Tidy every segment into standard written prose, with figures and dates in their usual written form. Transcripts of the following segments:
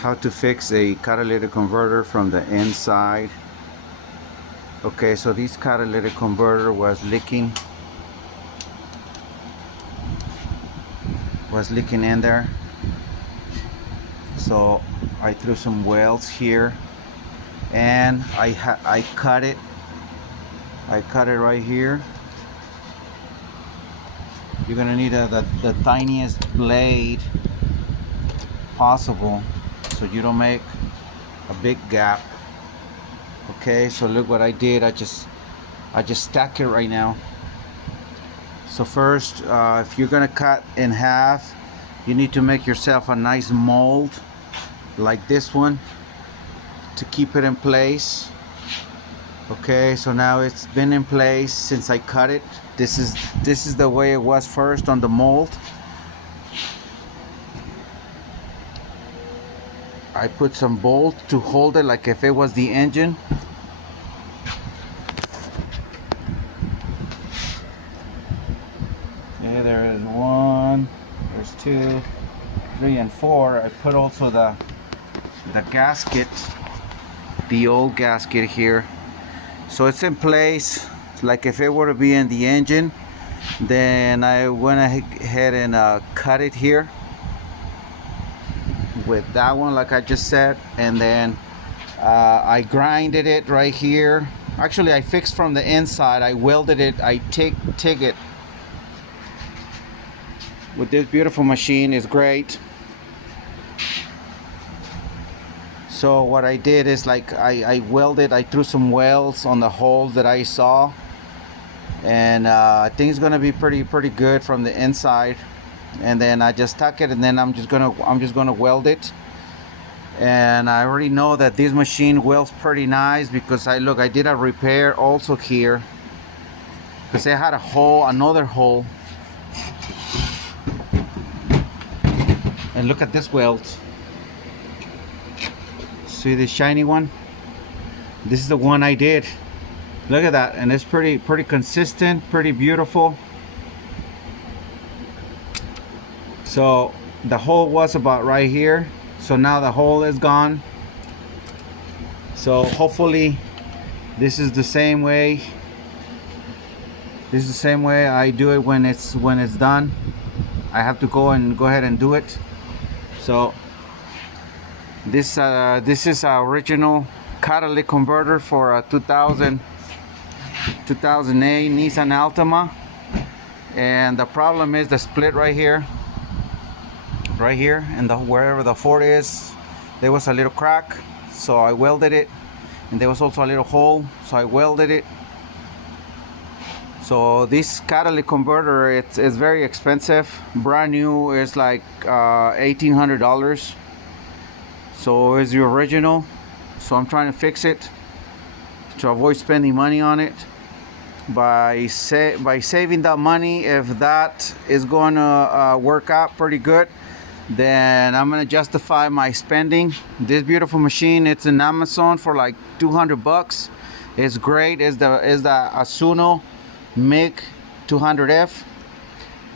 how to fix a catalytic converter from the inside. Okay, so this catalytic converter was leaking in there, so I threw some welds here and I cut it right here. You're gonna need the tiniest blade possible so you don't make a big gap. Okay, so look what I did. I just stack it right now. So first, if you're gonna cut in half, you need to make yourself a nice mold like this one to keep it in place. Okay, so now it's been in place since I cut it. This is the way it was first on the mold. I put some bolts to hold it like if it was the engine. Okay, there is 1, there's 2, 3, and 4. I put also the gasket, the old gasket here. So it's in place like if it were to be in the engine. Then I went ahead and cut it here with that one like I just said, and then I grinded it right here. Actually, I fixed from the inside. I welded it. I TIG it with this beautiful machine. It's great. So what I did is like I welded. I threw some welds on the holes that I saw, and I think it's gonna be pretty good from the inside. And then I just tuck it, and then I'm just gonna weld it. And I already know that this machine welds pretty nice because I did a repair also here because it had a hole, another hole. And look at this weld. See the shiny one? This is the one I did. Look at that, and it's pretty consistent, pretty beautiful. So the hole was about right here. So now the hole is gone. So hopefully this is the same way. This is the same way I do it when it's done. I have to go ahead and do it. So this is our original catalytic converter for a 2008 Nissan Altima. And the problem is the split right here, and wherever the fort is, there was a little crack, so I welded it, and there was also a little hole, so I welded it. So this catalytic converter, it's very expensive. Brand new is like $1,800. So it's the original. So I'm trying to fix it to avoid spending money on it. By saving that money, if that is going to work out pretty good, then I'm going to justify my spending. This beautiful machine, it's in Amazon for like $200. It's great. It's the Asuno MiG 200F.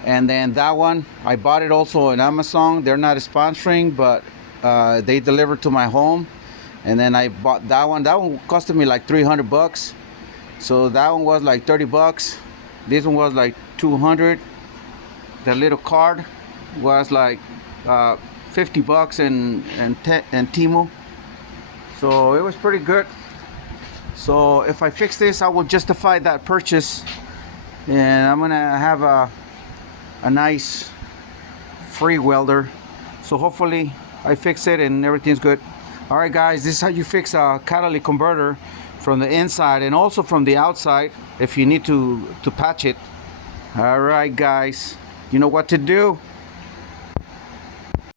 And then that one, I bought it also in Amazon. They're not sponsoring, but they delivered to my home. And then I bought that one. That one costed me like $300. So that one was like $30. This one was like $200. The little card was like $50 and Temu. So it was pretty good. So if I fix this, I will justify that purchase, and I'm gonna have a nice free welder. So hopefully I fix it and everything's good. All right, guys, this is how you fix a catalytic converter from the inside and also from the outside if you need to patch it. All right, guys, you know what to do.